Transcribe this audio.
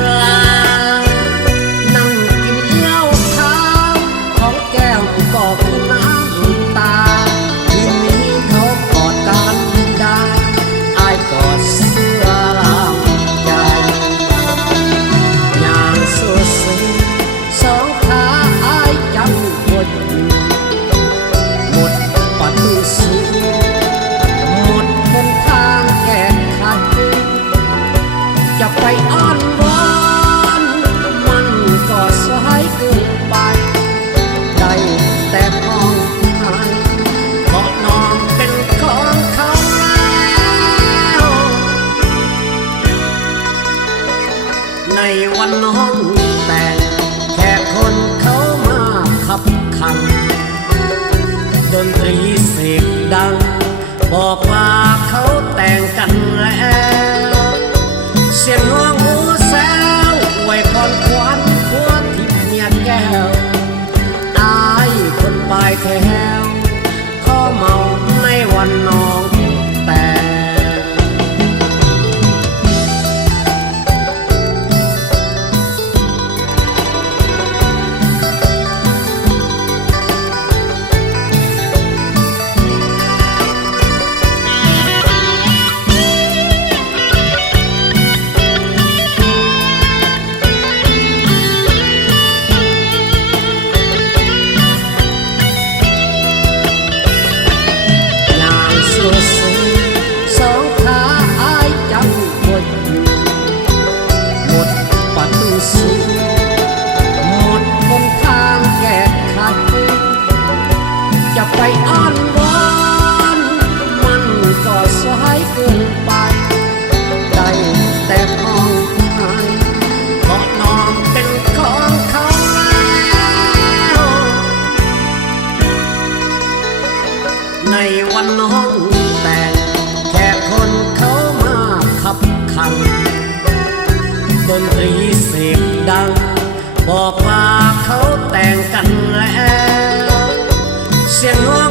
รา นั่งกินเหล้าขาวของแก้วก็คือน้ำตาคืนนี้เขากอดกันได้อายกอดเสื้อลามใจอย่างสุดสีสองขาอายจำหมดประตูสูหมดหนทางแก้ไขจะไปอ้อนวอนมันก็สายเกินไปได้แต่มองหายเพราะน้องเป็นของเขาแล้วในวันน้องแต่งแค่คนเขามาขับขันดนตรีเสียงดังบอกว่าเขาแต่งกันแล้วเสียงน้องหูแซวไว้พรควันหัวทิพเมียแก้วอายคนปลายแถวขอเมาในวันน้องแต่หมดหนทางแก้ไขจะไปอ้อนวอนมันก็สายเกินไปได้แต่มองหายเพราะน้องเป็นของเขาแล้วในวันน้องแต่งแค่คนเขามาขับขันดนตรีเสียงดังบอกว่าเขาแต่งกันแล้วเสียงน้อง